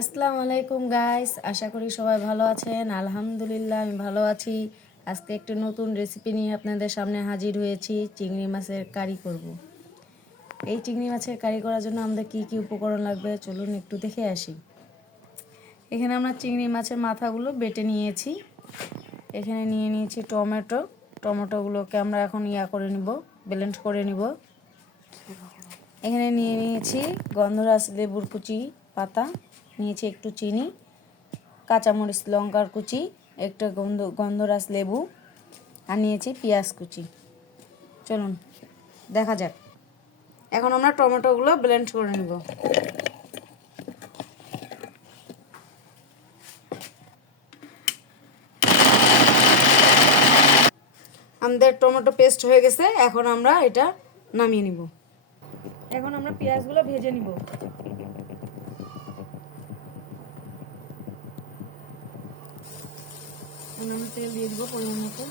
আসসালামু আলাইকুম গাইস, আশা করি সবাই ভালো আছেন। আলহামদুলিল্লাহ আমি ভালো আছি। আজকে একটি নতুন রেসিপি নিয়ে আপনাদের সামনে হাজির হয়েছি। চিংড়ি মাছের কারি করব। এই চিংড়ি মাছের কারি করার জন্য আমাদের কি কি উপকরণ লাগবে চলুন একটু দেখে আসি। এখানে আমরা চিংড়ি মাছের মাথাগুলো বেটে নিয়েছি। এখানে নিয়ে নিয়েছি টমেটোগুলোকে আমরা এখন করে নিব, ব্লেন্ড করে নিব। এখানে নিয়ে নিয়েছি গন্ধরাজ লেবুর কুচি পাতা, নিয়েছি একটু চিনি, কাঁচামরিচ, লঙ্কার কুচি, একটা গন্ধরাজ লেবু, আর নিয়েছি পেঁয়াজ কুচি। চলুন দেখা যাক। এখন আমরা টমেটোগুলো ব্লেন্ড করে নেব। আমাদের টমেটো পেস্ট হয়ে গেছে, এখন আমরা এটা নামিয়ে নিব। এখন আমরা পেঁয়াজগুলো ভেজে নিব। আমরা তেল দিয়ে দিব পরিমাণ মতো।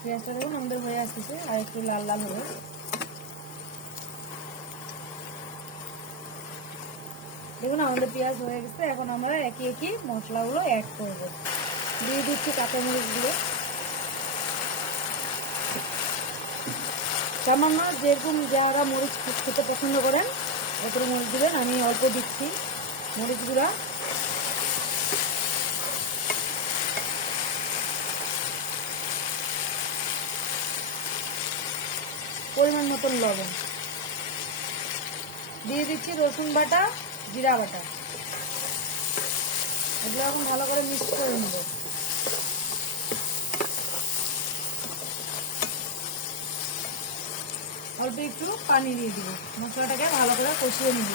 পেঁয়াজটা দেখুন আমাদের হয়ে আসতেছে, আর একটু লাল লাল হবে। দেখুন আমাদের পেঁয়াজ হয়ে গেছে। এখন আমরা একে একে মশলাগুলো অ্যাড করব। দিয়ে দিচ্ছি কাঁচামরিচগুলো সামান্য, যেরকম যারা মরিচ খেতে পছন্দ করেন এরপরে মরিচ দিবেন। আমি অল্প দিচ্ছি মরিচগুলা। পরিমাণ মতন লবণ দিয়ে দিচ্ছি, রসুন বাটা, জিরা বাটা, এগুলো এখন ভালো করে মিক্স করে নেব। অল্প একটু পানি দিয়ে দিব, মশলাটাকে ভালো করে কষিয়ে নিব।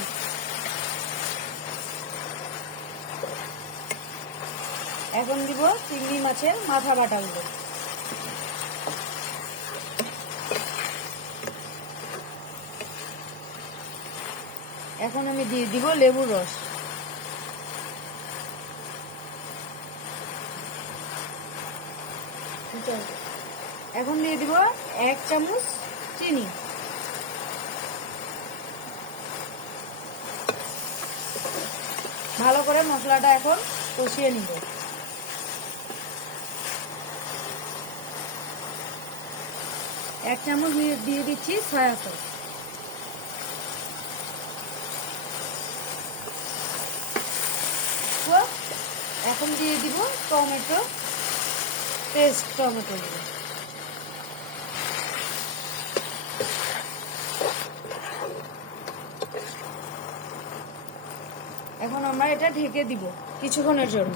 এখন দিব চিংড়ি মাছের মাথা বাটাগুলো। এখন আমি দিয়ে দিব লেবুর রস। এখন দিয়ে দিব 1 চামচ চিনি। ভালো করে মশলাটা এখন কষিয়ে নিব। 1 চামচ দিয়ে দিচ্ছি সয়া সস। এখন দিয়ে দিব টমেটো পেস্ট, টমেটো দিয়ে। এখন আমরা এটা ঢেকে দিব কিছুক্ষণের জন্য।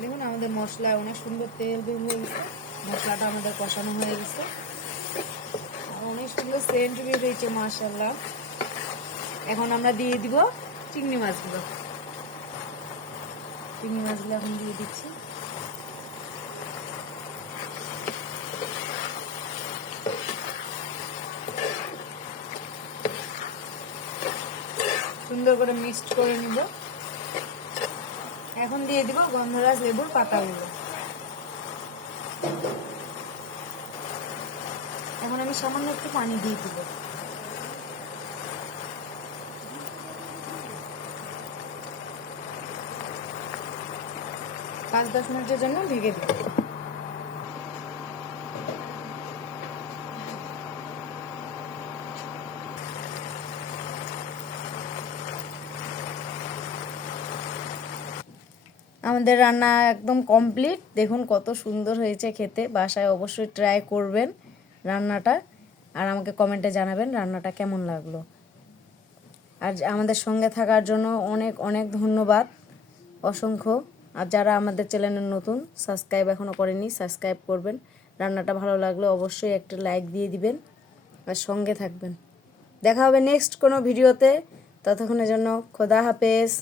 দেখুন আমাদের মশলায় অনেক সুন্দর তেল বের হয়ে গেছে, মশলাটা আমাদের কষানো হয়ে গেছে, অনেক সুন্দর সেন্ট বের হয়েছে মাশাআল্লাহ। এখন আমরা দিয়ে দিব চিংড়ি মাছগুলো। এখন দিয়ে দিচ্ছি। সুন্দর করে মিক্সড করে নিব। এখন দিয়ে দিব গন্ধরাজ লেবুর পাতাগুলো। এখন আমি সামান্য একটু পানি দিয়ে দিব। পাঁচ 10 মিনিটের জন্য ঢেকে দিব। আমাদের রান্না একদম কমপ্লিট। দেখুন কত সুন্দর হয়েছে খেতে। বাসায় অবশ্যই ট্রাই করবেন রান্নাটা, আর আমাকে কমেন্টে জানাবেন রান্নাটা কেমন লাগলো। আর আমাদের সঙ্গে থাকার জন্য অনেক অনেক ধন্যবাদ, অসংখ্য। আর যারা আমাদের চ্যানেলে নতুন, সাবস্ক্রাইব এখনও করেনি, সাবস্ক্রাইব করবেন। রান্নাটা ভালো লাগলে অবশ্যই একটা লাইক দিয়ে দিবেন আর সঙ্গে থাকবেন। দেখা হবে নেক্সট কোনো ভিডিওতে। ততক্ষণের জন্য খোদা হাফেজ।